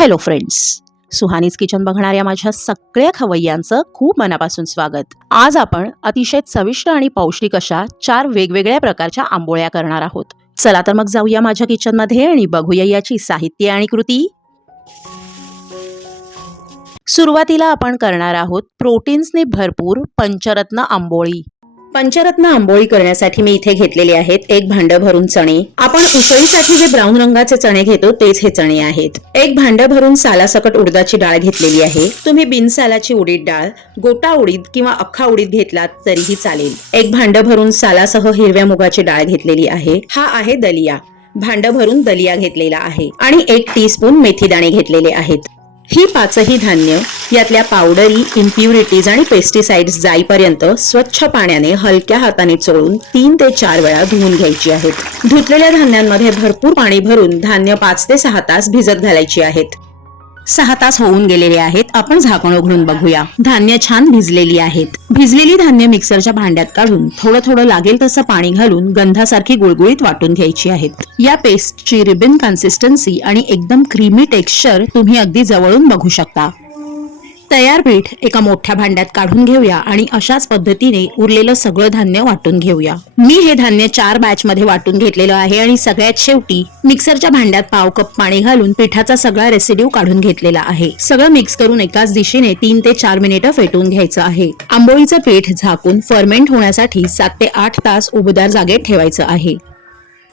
Hello friends, Suhani's kitchen बघणाऱ्या माझ्या सगळ्या खवय्यांचं खूप मनापासून स्वागत। आज आपण अतिशय चविष्ट आणि पौष्टिक अशा 4 वेगवेगळ्या प्रकारच्या आंबोळ्या करणार आहोत। चला तर मग जाऊया माझ्या किचन मध्ये आणि बघूया याची साहित्य आणि कृती। सुरुवातीला आपण करणार आहोत प्रोटीन्सने भरपूर पंचरत्न आंबोळी। पंचरत्न आंबोळी करण्यासाठी मी इथे घेतलेले आहेत एक भांड भरून चणे। आपण उसळीसाठी जे ब्राऊन रंगाचे चणे घेतो तेच हे चणे आहेत। एक भांड भरून सालासकट उडदाची डाळ घेतलेली आहे। तुम्ही बिनसालाची उडीद डाळ, गोटा उडीद किंवा अख्खा उडीद घेतलात तरीही चालेल। एक भांड भरून सालासह हिरव्या मुगाची डाळ घेतलेली आहे। हा आहे दलिया। भांड भरून दलिया घेतलेला आहे आणि 1 टीस्पून मेथीदाणे घेतलेले आहेत। ही 5ही धान्य यातल्या पावडरी, इम्प्युरिटीज आणि पेस्टिसाइड्स जाईपर्यंत स्वच्छ पाण्याने हलक्या हाताने चोळून 3 ते 4 वेळा धुवून घ्यायची आहेत। धुतलेल्या धान्यांमध्ये भरपूर पाणी भरून धान्य 5 ते 6 तास भिजत घालायची आहेत। 6 तास होऊन गेलेले आहेत। आपण झाकण उघडून बघूया। धान्य छान भिजलेली आहेत। भिजलेली धान्य मिक्सरच्या भांड्यात काढून थोडं लागेल तसं पाणी घालून गंधासारखी गुळगुळीत वाटून घ्यायची आहेत। या पेस्टची रिबन कन्सिस्टन्सी आणि एकदम क्रीमी टेक्स्चर तुम्ही अगदी जवळून बघू शकता। तयार पीठ एका मोठ्या भांड्यात काढून घेऊया आणि अशाच पद्धतीने उरलेलं सगळं धान्य वाटून घेऊया। मी हे धान्य 4 बॅच मध्ये वाटून घेतलेलं आहे आणि सगळ्यात शेवटी मिक्सरच्या भांड्यात पाव कप पाणी घालून पिठाचा सगळा रेसिड्यू काढून घेतलेला आहे। सगळं मिक्स करून एकाच दिशेने 3 ते 4 मिनिटं फेटून घ्यायचं आहे। आंबोळीचं पीठ झाकून फर्मेंट होण्यासाठी 7 ते 8 तास उबदार जागेत ठेवायचं आहे।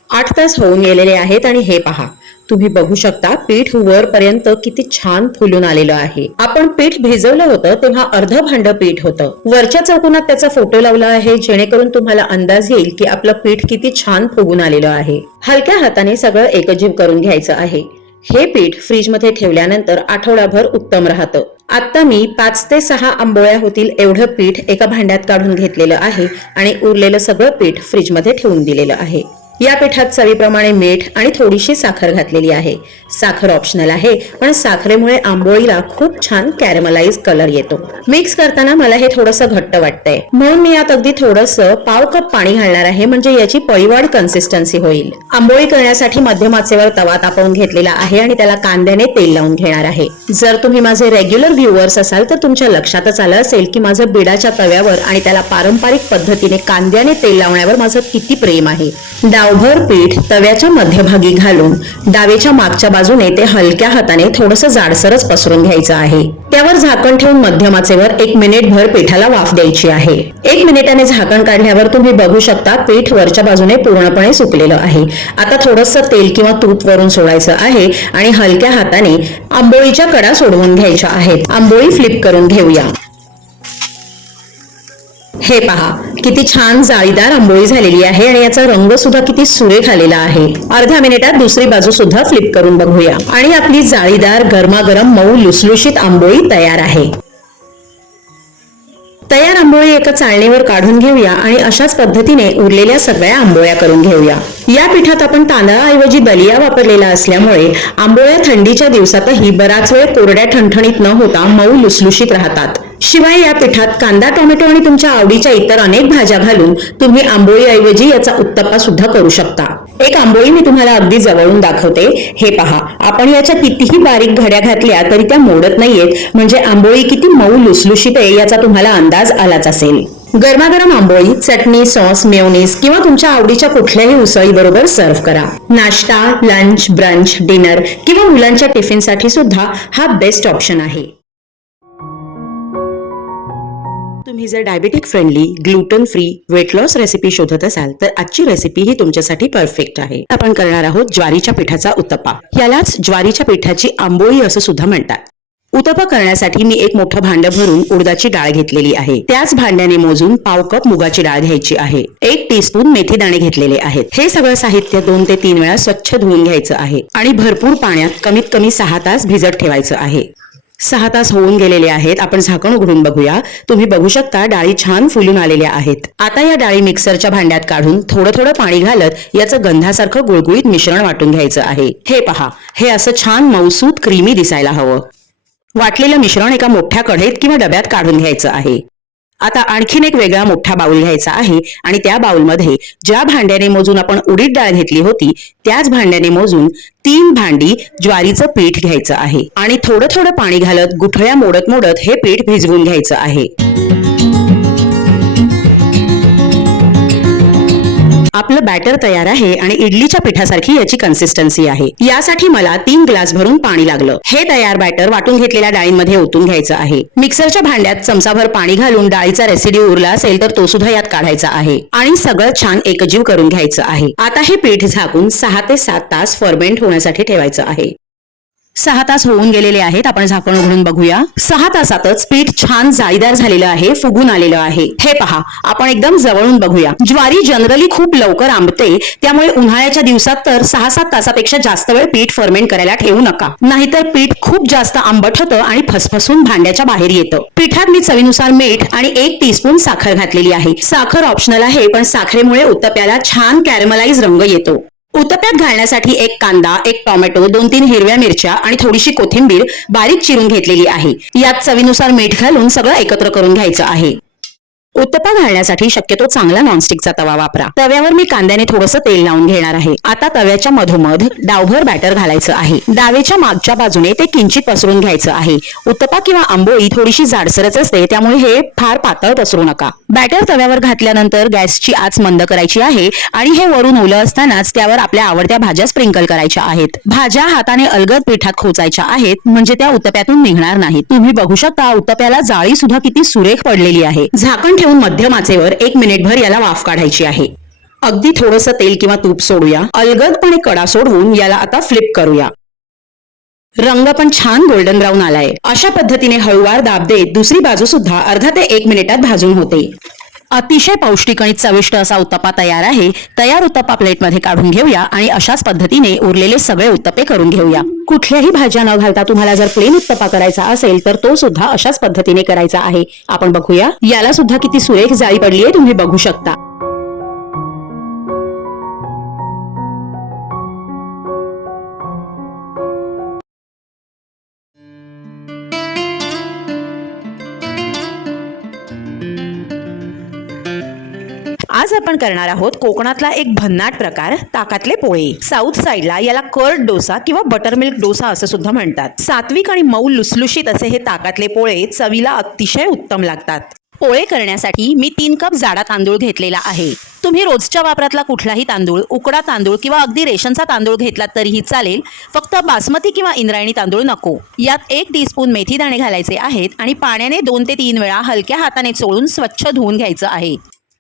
8 तास होऊन गेलेले आहेत आणि हे पहा, तुम्ही बघू शकता पीठ वरपर्यंत किती छान फुलून आलेलं आहे। आपण पीठ भिजवलं होतं तेव्हा अर्ध भांड पीठ होतं। वरच्या चौकोनात त्याचा फोटो लावला आहे जेणेकरून तुम्हाला अंदाज येईल की आपलं पीठ किती छान फुगून आलेलं आहे। हलक्या हाताने सगळं एकजीव करून घ्यायचं आहे। हे पीठ फ्रीज मध्ये ठेवल्यानंतर आठवडाभर उत्तम राहतं। आता मी 5 ते 6 आंबोळ्या होतील एवढं पीठ एका भांड्यात काढून घेतलेलं आहे आणि उरलेलं सगळं पीठ फ्रीज मध्ये ठेवून दिलेलं आहे। या पिठात चवीप्रमाणे मीठ आणि थोडीशी साखर घातलेली आहे। साखर ऑप्शनल आहे, पण साखरेमुळे आंबोळीला खूप छान कॅरमलाइज कलर येतो। मिक्स करताना मला हे थोडंसं घट्ट वाटतंय म्हणून मी यात अगदी थोडंसं पाव कप पाणी घालणार आहे, म्हणजे याची पळीवाड कन्सिस्टन्सी होईल। आंबोळी करण्यासाठी मध्यम आचेवर तवा तापवून घेतलेला आहे आणि त्याला कांद्याने तेल लावून घेणार आहे। जर तुम्ही माझे रेग्युलर व्ह्युअर्स असाल तर तुमच्या लक्षातच आलं असेल की माझं बिडाच्या तव्यावर आणि त्याला पारंपरिक पद्धतीने कांद्याने तेल लावण्यावर माझं किती प्रेम आहे। डावभर पीठ तव्याच्या मध्यभागी घालून डावेच्या मागच्या बाजूने ते हलक्या हाताने थोडंसं जाडसरच पसरून घ्यायचं आहे। त्यावर झाकण ठेवून मध्यम आचेवर 1 मिनिटभर पिठाला वाफ द्यायची आहे। 1 मिनिटाने झाकण काढल्यावर तुम्ही बघू शकता पीठ वरच्या बाजूने पूर्णपणे सुकलेलं आहे। आता थोडंसं तेल किंवा तूप वरून सोडायचं आहे आणि हलक्या हाताने आंबोळीच्या कडा सोडवून घ्यायच्या आहेत। आंबोळी फ्लिप करून घेऊया। हे पहा, किती छान जाळीदार आंबोळी झालेली आहे आणि याचा रंग सुद्धा किती सुरेख आलेला आहे। अर्ध्या मिनिटात दुसरी बाजू सुद्धा फ्लिप करून बघूया आणि आपली जाळीदार गरमागरम मऊ लुसलुशीत आंबोळी तयार आहे। तयार आंबोळी एका चाळणीवर काढून घेऊया आणि अशाच पद्धतीने उरलेल्या सगळ्या आंबोळ्या करून घेऊया। या पिठात आपण तांदळाऐवजी दलिया वापरलेला असल्यामुळे आंबोळ्या थंडीच्या दिवसातही बराच वेळ कोरड्या ठणठणीत न होता मऊ लुसलुशीत राहतात। शिवाय या पिठात कांदा, टोमॅटो आणि तुमच्या आवडीच्या इतर अनेक भाज्या घालून तुम्ही आंबोळीऐवजी याचा उत्तप्पा सुद्धा करू शकता। एक आंबोळी मी तुम्हाला अगदी जवळून दाखवते। हे पहा, आपण याच्या कितीही बारीक घड्या घातल्या तरी त्या मोडत नाहीयेत, म्हणजे आंबोळी किती मऊ लुसलुशीत आहे याचा तुम्हाला अंदाज आलाच असेल। गरमागरम आंबोळी चटणी, सॉस, मेयोनीज किंवा तुमच्या आवडीच्या कुठल्याही उसळी बरोबर सर्व्ह करा। नाश्ता, लंच, ब्रंच, डिनर किंवा मुलांच्या टिफिनसाठी सुद्धा हा बेस्ट ऑप्शन आहे। तुम्ही जर diabetic friendly, gluten free, weight loss recipe शोधत असाल तर आजची रेसिपी ही तुमच्यासाठी परफेक्ट आहे। आपण करणार आहोत ज्वारीच्या पिठाचा उत्तप्पा। यालाच ज्वारीच्या पिठाची आंबोळी असं सुद्धा म्हणतात। उत्तप्पा करण्यासाठी मी एक मोठं भांड भरून उडदाची डाळ घेतलेली आहे। त्याच भांड्याने मोजून पाव कप मुगाची डाळ घ्यायची आहे। 1 टीस्पून मेथीदाणे घेतलेले आहेत। हे सगळं साहित्य 2 ते 3 वेळा स्वच्छ धुवून घ्यायचं आहे आणि भरपूर पाण्यात कमीत कमी 6 तास भिजत ठेवायचं आहे। 6 तास होऊन गेलेले आहेत। आपण झाकण उघडून बघूया। तुम्ही बघू शकता डाळी छान फुलून आलेल्या आहेत। आता या डाळी मिक्सरच्या भांड्यात काढून थोडं पाणी घालत याचं गंधासारखं गुळगुळीत मिश्रण वाटून घ्यायचं आहे। हे पहा, हे असं छान मऊसूत क्रीमी दिसायला हवं। वाटलेलं मिश्रण एका मोठ्या कढईत किंवा डब्यात काढून घ्यायचं आहे। आता आणखीन एक वेगळा मोठा बाउल घ्यायचा आहे आणि त्या बाउलमध्ये ज्या भांड्याने मोजून आपण उडीद डाळ घेतली होती त्याच भांड्याने मोजून 3 भांडी ज्वारीचं पीठ घ्यायचं आहे आणि थोडं थोडं पाणी घालत गुठळ्या मोडत मोडत हे पीठ भिजवून घ्यायचं आहे। आपलं बॅटर तयार आहे आणि इडलीच्या पिठासारखी याची कन्सिस्टन्सी आहे। यासाठी मला 3 ग्लास भरून पाणी लागलं। हे तयार बॅटर वाटून घेतलेल्या डाळींमध्ये ओतून घ्यायचं आहे। मिक्सरच्या भांड्यात चमचाभर पाणी घालून डाळीचा रेसिड्यू उरला असेल तर तो सुद्धा यात काढायचा आहे आणि सगळं छान एकजीव करून घ्यायचं आहे। आता हे पीठ झाकून 6 ते 7 तास फर्मेंट होण्यासाठी ठेवायचं आहे। 6 तास होऊन गेलेले आहेत। आपण झाकण उघडून बघूया। 6 तासातच पीठ छान जाळीदार झालेलं आहे, फुगून आलेलं आहे। हे पहा, आपण एकदम जवळून बघूया। ज्वारी जनरली खूप लवकर आंबते, त्यामुळे उन्हाळ्याच्या दिवसात तर 6-7 तासापेक्षा जास्त वेळ पीठ फर्मेंट करायला ठेवू नका, नाहीतर पीठ खूप जास्त आंबट होतं आणि फसफसून भांड्याच्या बाहेर येतं। पिठात मी चवीनुसार मीठ आणि 1 टीस्पून साखर घातलेली आहे। साखर ऑप्शनल आहे, पण साखरेमुळे उत्तप्याला छान कॅरमलाइज रंग येतो। उत्तप्यात घालण्यासाठी 1 कांदा, 1 टोमॅटो, 2-3 हिरव्या मिरच्या आणि थोडीशी कोथिंबीर बारीक चिरून घेतलेली आहे। यात चवीनुसार मीठ घालून सगळं एकत्र करून घ्यायचं आहे। उत्तप्पा घालण्यासाठी शक्यतो चांगला नॉनस्टिकचा तवा वापरा। तव्यावर मी कांद्याने थोडंसं तेल लावून घेणार आहे। आता तव्याच्या मधोमध डावभर बॅटर घालायचं आहे। डावेच्या मागच्या बाजूने ते किंचित पसरून घ्यायचं आहे। उत्तप्पा किंवा आंबोळी थोडीशी जाडसरच असते, त्यामुळे हे फार पातळ पसरू नका। बॅटर तव्यावर घातल्यानंतर गॅसची आच मंद करायची आहे आणि हे वरून ओलं असतानाच त्यावर आपल्या आवडत्या भाज्या स्प्रिंकल करायच्या आहेत। भाज्या हाताने अलगद पिठात खोचायच्या आहेत, म्हणजे त्या उत्तप्यातून निघणार नाहीत। तुम्ही बघू शकता उत्तप्याला जाळी सुद्धा किती सुरेख पडलेली आहे। झाकण मध्यम आचेवर 1 मिनिटभर याला वाफ काढायची आहे। अगदी थोडंसं तेल किंवा तूप सोडूया। अलगदपणे कडा सोडवून याला आता फ्लिप करूया। रंग पण छान गोल्डन ब्राऊन आलाय। अशा पद्धतीने हळूवार दाब देत दुसरी बाजू सुद्धा अर्धा ते 1 मिनिटात भाजून होते। अतिशय पौष्टिक आणि चविष्ट असा उत्तप्पा तयार आहे। तयार उत्तप्पा प्लेटमध्ये काढून घेऊया आणि अशाच पद्धतीने उरलेले सगळे उत्तप्पे करून घेऊया। कुठल्याही भाज्या न घालता तुम्हाला जर प्लेन उत्तप्पा करायचा असेल तर तो सुद्धा अशाच पद्धतीने करायचा आहे। आपण बघूया। याला सुद्धा किती सुरेख जाळी पडली आहे, तुम्ही बघू शकता। आज आपण करणार आहोत कोकणातला एक भन्नाट प्रकार, ताकातले पोळे। साऊथ साईडला याला कर्ड डोसा किंवा बटर मिल्क डोसा असं सुद्धा म्हणतात। सात्विक आणि मऊ लुसलुशीत असे हे ताकातले पोळे चवीला अतिशय उत्तम लागतात। पोळे करण्यासाठी मी 3 कप जाडा तांदूळ घेतलेला आहे। तुम्ही रोजच्या वापरातला कुठलाही तांदूळ, उकडा तांदूळ किंवा अगदी रेशनचा तांदूळ घेतला तरीही चालेल, फक्त बासमती किंवा इंद्रायणी तांदूळ नको। यात 1 टीस्पून मेथी दाणे घालायचे आहेत आणि पाण्याने 2 ते 3 वेळा हलक्या हाताने चोळून स्वच्छ धुवून घ्यायचं आहे।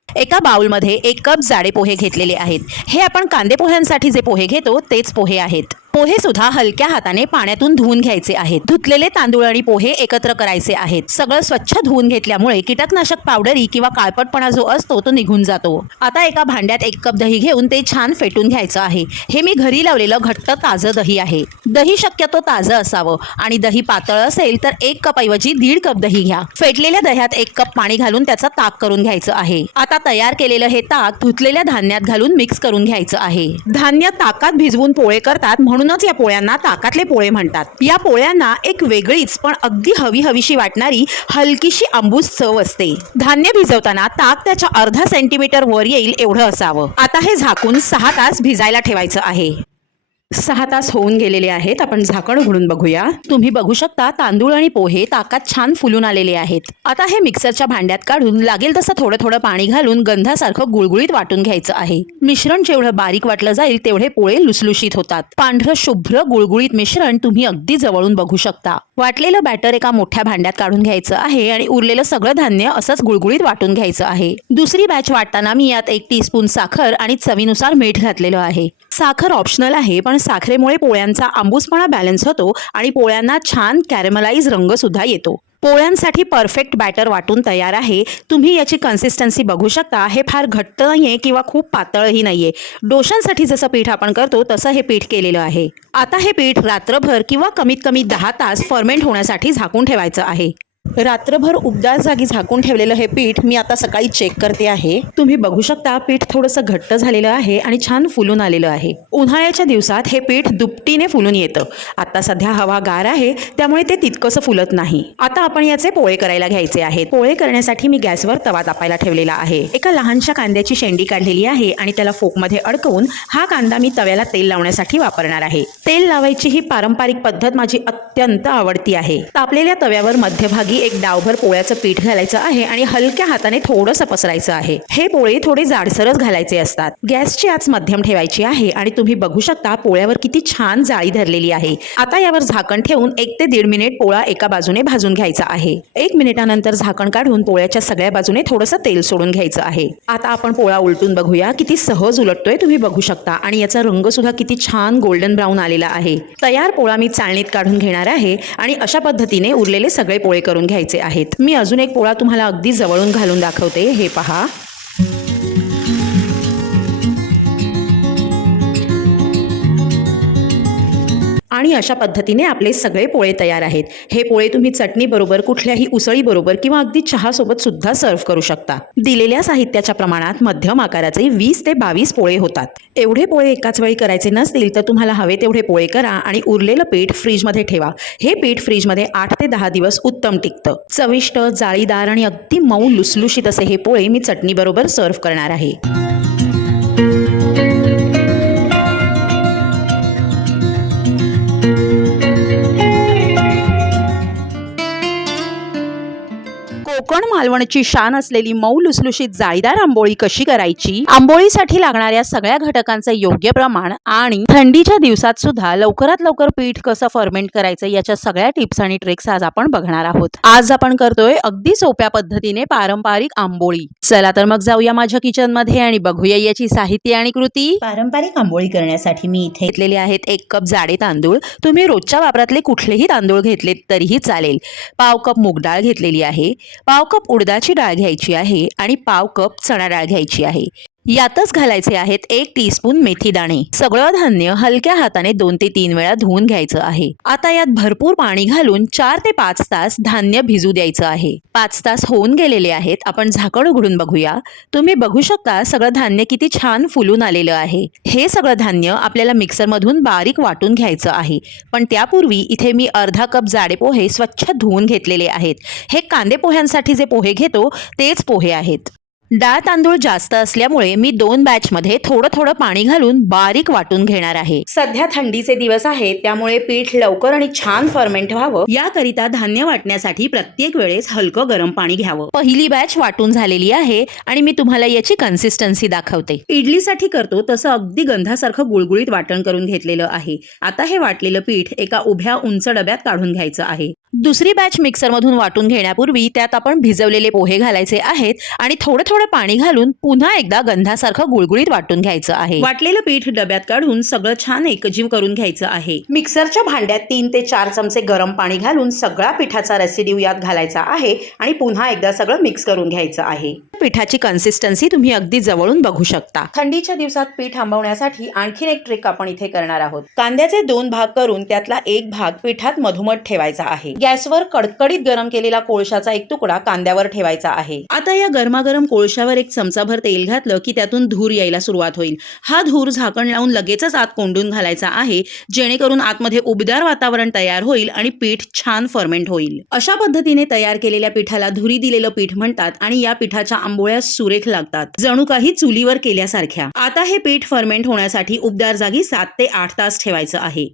एका बाउलमध्ये 1 कप जाडे पोहे घेतलेले आहेत। हे आपण कांदे पोह्यांसाठी जे पोहे घेतो तेच पोहे आहेत। पोहे सुद्धा हलक्या हाताने पाण्यातून धुवून घ्यायचे आहेत। धुतलेले तांदूळ आणि पोहे एकत्र करायचे आहेत। सगळं स्वच्छ धुवून घेतल्यामुळे कीटकनाशक पावडरी किंवा काळपटपणा जो असतो तो निघून जातो। आता एका भांड्यात 1 कप दही घेऊन ते छान फेटून घ्यायचं आहे। हे मी घरी लावलेलं घट्ट ताजं दही आहे। दही शक्यतो ताजं असावं आणि दही पातळ असेल तर 1 कप ऐवजी 1.5 कप दही घ्या। फेटलेल्या दह्यात 1 कप पाणी घालून त्याचा ताक करून घ्यायचं आहे। आता तयार केलेलं हे ताक धुतलेल्या धान्यात घालून मिक्स करून घ्यायचं आहे। धान्य ताकात भिजवून पोळे करतात, म्हणूनच या पोळ्यांना ताकातले पोळे म्हणतात। या पोळ्यांना एक वेगळीच पण अगदी हवीशी वाटणारी हलकीशी आंबूस चव असते। धान्य भिजवताना ताक त्याच्या अर्धा सेंटीमीटर वर येईल एवढं असावं। आता हे झाकून 6 तास भिजायला ठेवायचं आहे। 6 तास होऊन गेलेले आहेत। आपण झाकण उघडून बघूया। तुम्ही बघू शकता तांदूळ आणि पोहे ताकात छान फुलून आलेले आहेत। आता हे मिक्सरच्या भांड्यात काढून लागेल तसं थोडं पाणी घालून गंधासारखं गुळगुळीत वाटून घ्यायचं आहे। मिश्रण जेवढं बारीक वाटलं जाईल तेवढे पोळे लुसलुशीत होतात। पांढरं शुभ्र गुळगुळीत मिश्रण तुम्ही अगदी जवळून बघू शकता। वाटलेलं बॅटर एका मोठ्या भांड्यात काढून घ्यायचं आहे आणि उरलेलं सगळं धान्य असंच गुळगुळीत वाटून घ्यायचं आहे। दुसरी बॅच वाटताना मी यात 1 टीस्पून साखर आणि चवीनुसार मीठ घातलेलं आहे। साखर ऑप्शनल आहे, पण साखरेमुळे पोळ्यांचा आंबूसपणा बॅलन्स होतो आणि पोळ्यांना छान कॅरमलाइज रंग सुद्धा येतो। पोळ्यांसाठी परफेक्ट बॅटर वाटून तयार आहे। तुम्ही याची कन्सिस्टन्सी बघू शकता। हे फार घट्ट नाहीये किंवा खूप पातळही नाहीये। डोशांसाठी जसं पीठ आपण करतो तसं हे पीठ केलेलं आहे। आता हे पीठ रात्रभर किंवा कमीत कमी 10 तास फर्मेंट होण्यासाठी झाकून ठेवायचं आहे। रात्रभर उबदार जागी झाकून ठेवलेलं हे पीठ मी आता सकाळी चेक करते आहे। तुम्ही बघू शकता पीठ थोडंसं घट्ट झालेलं आहे आणि छान फुलून आलेलं आहे। उन्हाळ्याच्या दिवसात हे पीठ दुपटीने फुलून येतं। आता सध्या हवा गार आहे त्यामुळे ते तितकंसं फुलत नाही। आता आपण याचे पोळे करायला घ्यायचे आहेत। पोळे करण्यासाठी मी गॅसवर तवा तापायला ठेवलेला आहे। एका लहानशा कांद्याची शेंडी काढलेली आहे आणि त्याला फोकमध्ये अडकवून हा कांदा मी तव्याला तेल लावण्यासाठी वापरणार आहे। तेल लावायची ही पारंपरिक पद्धत माझी अत्यंत आवडती आहे। तापलेल्या तव्यावर मध्यभागी एक डावभर पोळ्याचं पीठ घालायचं आहे आणि हलक्या हाताने थोडंसं पसरायचं आहे। हे पोळे थोडे जाडसरच घालायचे असतात। गॅसची आच मध्यम ठेवायची आहे आणि तुम्ही बघू शकता पोळ्यावर किती छान जाळी धरलेली आहे। आता यावर झाकण ठेवून 1 ते 1.5 मिनिट पोळा एका बाजूने भाजून घ्यायचा आहे। 1 मिनिटानंतर झाकण काढून पोळ्याच्या सगळ्या बाजूने थोडंसं तेल सोडून घ्यायचं आहे। आता आपण पोळा उलटून बघूया, किती सहज उलटतोय तुम्ही बघू शकता आणि याचा रंग सुद्धा किती छान गोल्डन ब्राऊन आलेला आहे। तयार पोळा मी चाळणीत काढून घेणार आहे आणि अशा पद्धतीने उरलेले सगळे पोळे करून घ्यायचे आहेत। मी अजून एक पोळा तुम्हाला अगदी जवळून घालून दाखवते, हे पहा। आणि अशा पद्धतीने आपले सगळे पोळे तयार आहेत। हे पोळे तुम्ही चटणी बरोबर, कुठल्याही उसळी बरोबर किंवा अगदी चहा सोबत सुद्धा सर्व्ह करू शकता। दिलेल्या साहित्याच्या प्रमाणात मध्यम आकाराचे 20 ते 22 पोळे होतात। एवढे पोळे एकाच वेळी करायचे नसतील तर तुम्हाला हवे तेवढे पोळे करा आणि उरलेलं पीठ फ्रीजमध्ये ठेवा। हे पीठ फ्रीजमध्ये 8 ते 10 दिवस उत्तम टिकतं। चविष्ट, जाळीदार आणि अगदी मऊ लुसलुशीत असे हे पोळे मी चटणी बरोबर सर्व्ह करणार आहे। कोकण मालवणची शान असलेली मऊ लुसलुशीत जाळीदार आंबोळी कशी करायची, आंबोळीसाठी लागणाऱ्या सगळ्या घटकांचे योग्य प्रमाण आणि थंडीच्या दिवसात सुद्धा लवकरात लवकर पीठ कसं फर्मेंट करायचं याच्या सगळ्या टिप्स आणि ट्रिक्स आज आपण बघणार आहोत। आज आपण करतोय अगदी सोप्या पद्धतीने पारंपरिक आंबोळी। चला तर मग जाऊया माझ्या किचन मध्ये आणि बघूया याची साहित्य आणि कृती। पारंपरिक आंबोळी करण्यासाठी मी इथे घेतलेले आहेत 1 कप जाडे तांदूळ। तुम्ही रोजच्या वापरातले कुठलेही तांदूळ घेतलेत तरीही चालेल। पाव कप मूग डाळ घेतलेली आहे, पाव कप उडदाची डाळ घ्यायची आहे आणि पाव कप चणा डाळ घ्यायची आहे। यातच घालायचे आहेत 1 टीस्पून मेथी दाणे। सगळं धान्य हलक्या हाताने 2 ते 3 वेळा धुवून घ्यायचं आहे। आता यात भरपूर पाणी घालून 4 ते 5 तास धान्य भिजू द्यायचं आहे। 5 तास होऊन गेलेले आहेत। आपण झाकण उघडून बघूया। तुम्ही बघू शकता सगळं धान्य किती छान फुलून आलेलं आहे। हे सगळं धान्य आपल्याला मिक्सर मधून बारीक वाटून घ्यायचं आहे। पण त्यापूर्वी इथे मी अर्धा कप जाडे पोहे स्वच्छ धुवून घेतलेले आहेत। हे कांदे पोह्यांसाठी जे पोहे घेतो तेच पोहे आहेत। डाळ तांदूळ जास्त असल्यामुळे मी 2 बॅच मध्ये थोडं थोडं पाणी घालून बारीक वाटून घेणार आहे। सध्या थंडीचे दिवस आहेत त्यामुळे पीठ लवकर आणि छान फर्मेंट व्हावं याकरिता धान्य वाटण्यासाठी प्रत्येक वेळेस हलकं गरम पाणी घ्यावं। पहिली बॅच वाटून झालेली आहे आणि मी तुम्हाला याची कन्सिस्टन्सी दाखवते। इडलीसाठी करतो तसं अगदी गंधासारखं गुळगुळीत वाटण करून घेतलेलं आहे। आता हे वाटलेलं पीठ एका उभ्या उंच डब्यात काढून घ्यायचं आहे। दुसरी बॅच मिक्सर मधून वाटून घेण्यापूर्वी त्यात आपण भिजवलेले पोहे घालायचे आहेत आणि थोडं थोडं पाणी घालून पुन्हा एकदा गंधासारखं गुळगुळीत वाटून घ्यायचं आहे। वाटलेलं पीठ डब्यात काढून सगळं छान एकजीव करून घ्यायचं आहे। मिक्सरच्या भांड्यात 3 ते 4 चमचे गरम पाणी घालून सगळा पिठाचा रेसिड्यू यात घालायचा आहे आणि पुन्हा एकदा सगळं मिक्स करून घ्यायचं आहे। पिठाची कन्सिस्टन्सी तुम्ही अगदी जवळून बघू शकता। थंडीच्या दिवसात पीठ आंबवण्यासाठी आणखीन एक ट्रिक आपण इथे करणार आहोत। कांद्याचे 2 भाग करून त्यातला एक भाग पिठात मधोमध ठेवायचा आहे। गॅसवर कडकडीत गरम केलेला कोळशाचा एक तुकडा कांद्यावर ठेवायचा आहे। आता या गरमागरम कोळशावर 1 चमचाभर तेल घातलं की त्यातून धूर यायला सुरुवात होईल। हा धूर झाकण लावून लगेचच आत कोंडून घालायचा आहे, जेणेकरून आतमध्ये उबदार वातावरण तयार होईल आणि पीठ छान फर्मेंट होईल। अशा पद्धतीने तयार केलेल्या पिठाला धुरी दिलेलं पीठ म्हणतात आणि या पिठाच्या आंबोळ्या सुरेख लागतात, जणू काही चुलीवर केल्यासारख्या। आता हे पीठ फर्मेंट होण्यासाठी उबदार जागी 7 ते 8 तास ठेवायचं आहे।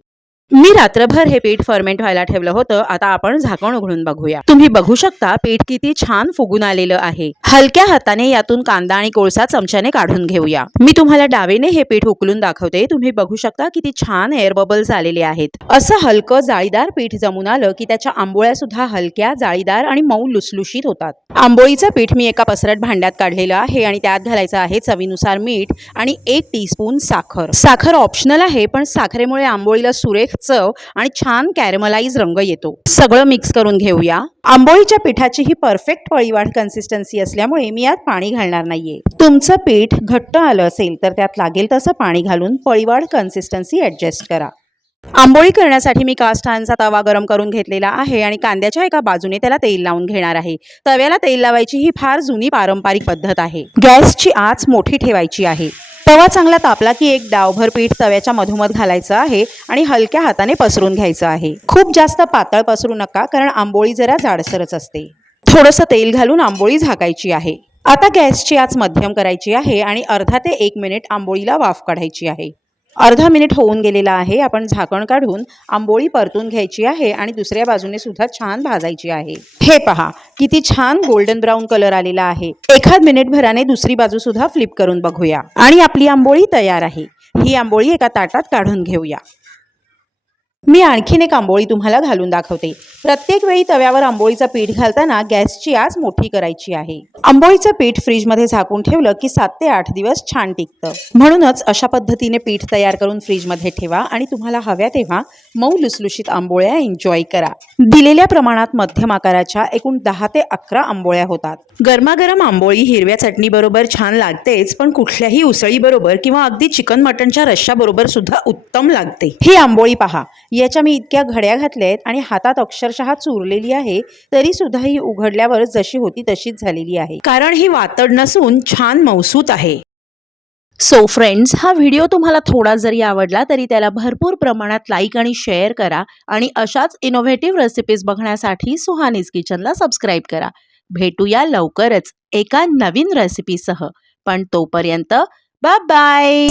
मी रात्रभर हे पीठ फर्मेंट व्हायला ठेवलं होतं। आता आपण झाकण उघडून बघूया। तुम्ही बघू शकता पीठ किती छान फुगून आलेलं आहे। हलक्या हाताने यातून कांदा आणि कोळसा चमच्याने काढून घेऊया। मी तुम्हाला डावेने हे पीठ उकलून दाखवते। तुम्ही बघू शकता किती छान एअर बबल्स आलेले आहेत। असं हलकं जाळीदार पीठ जमून आलं की त्याच्या आंबोळ्या सुद्धा हलक्या, जाळीदार आणि मऊ लुसलुशीत होतात। आंबोळीचं पीठ मी एका पसरट भांड्यात काढलेलं आहे आणि त्यात घालायचं आहे चवीनुसार मीठ आणि 1 टीस्पून साखर। साखर ऑप्शनल आहे, पण साखरेमुळे आंबोळीला सुरेख चव आणि छान कॅरमलाइज रंग येतो। सगळं मिक्स करून घेऊया। आंबोळीच्या पिठाची ही परफेक्ट पळीवाट कन्सिस्टन्सी असल्यामुळे मी यात पाणी घालणार नाहीये। तुमचं पीठ घट्ट आलं असेल तर त्यात लागेल तसं पाणी घालून पळीवाट कन्सिस्टन्सी ऍडजस्ट करा। आंबोळी करण्यासाठी मी कास्ट आयर्नचा तवा गरम करून घेतलेला आहे आणि कांद्याच्या एका बाजूने त्याला तेल लावून घेणार आहे। तव्याला तेल लावायची ही फार जुनी पारंपरिक पद्धत आहे। गॅसची आच मोठी ठेवायची आहे। तवा चांगला तापला की एक डावभर पीठ तव्याच्या मधोमध घालायचं आहे आणि हलक्या हाताने पसरून घ्यायचं आहे। खूप जास्त पातळ पसरू नका, कारण आंबोळी जरा जाडसरच असते। थोडंसं तेल घालून आंबोळी झाकायची आहे। आता गॅसची आच मध्यम करायची आहे आणि अर्धा ते 1 मिनिट आंबोळीला वाफ काढायची आहे। अर्धा मिनिट होऊन गेलेला आहे। आपण झाकण काढून आंबोळी परतून घ्यायची आहे आणि दुसऱ्या बाजूने सुद्धा छान भाजायची आहे। हे पहा, किती छान गोल्डन ब्राऊन कलर आलेला आहे। एखाद मिनिट भराने दुसरी बाजू सुद्धा फ्लिप करून बघूया आणि आपली आंबोळी तयार आहे। ही आंबोळी एका ताटात काढून घेऊया। मी आणखीन एक आंबोळी तुम्हाला घालून दाखवते। प्रत्येक वेळी तव्यावर आंबोळीचं पीठ घालताना गॅसची आच मोठी करायची आहे। आंबोळीचं पीठ फ्रीजमध्ये झाकून ठेवलं की 7 ते 8 दिवस छान टिकतं। म्हणूनच अशा पद्धतीने पीठ तयार करून फ्रीजमध्ये ठेवा आणि तुम्हाला हव्या तेव्हा मऊ लुसलुशीत आंबोळ्या एन्जॉय करा। दिलेल्या प्रमाणात मध्यम आकाराच्या एकूण 10 ते 11 आंबोळ्या होतात। गरमागरम आंबोळी हिरव्या चटणी बरोबर छान लागतेच, पण कुठल्याही उसळी बरोबर किंवा अगदी चिकन मटनच्या रश्श्या बरोबर सुद्धा उत्तम लागते। ही आंबोळी पहा, याच्या मी इतक्या घड्या घातल्या आहेत आणि हातात अक्षरशः चुरलेली आहे, तरी सुद्धा ही उघडल्यावर जशी होती तशीच झालेली आहे, कारण ही वातड नसून छान मऊसूत आहे। सो फ्रेंड्स, हा व्हिडिओ तुम्हाला थोडा जरी आवडला तरी त्याला भरपूर प्रमाणात लाईक आणि शेअर करा आणि अशाच इनोव्हेटिव्ह रेसिपीज बघण्यासाठी सुहानीज किचनला सबस्क्राईब करा। भेटूया लवकरच एका नवीन रेसिपीसह, पण तोपर्यंत बाय बाय।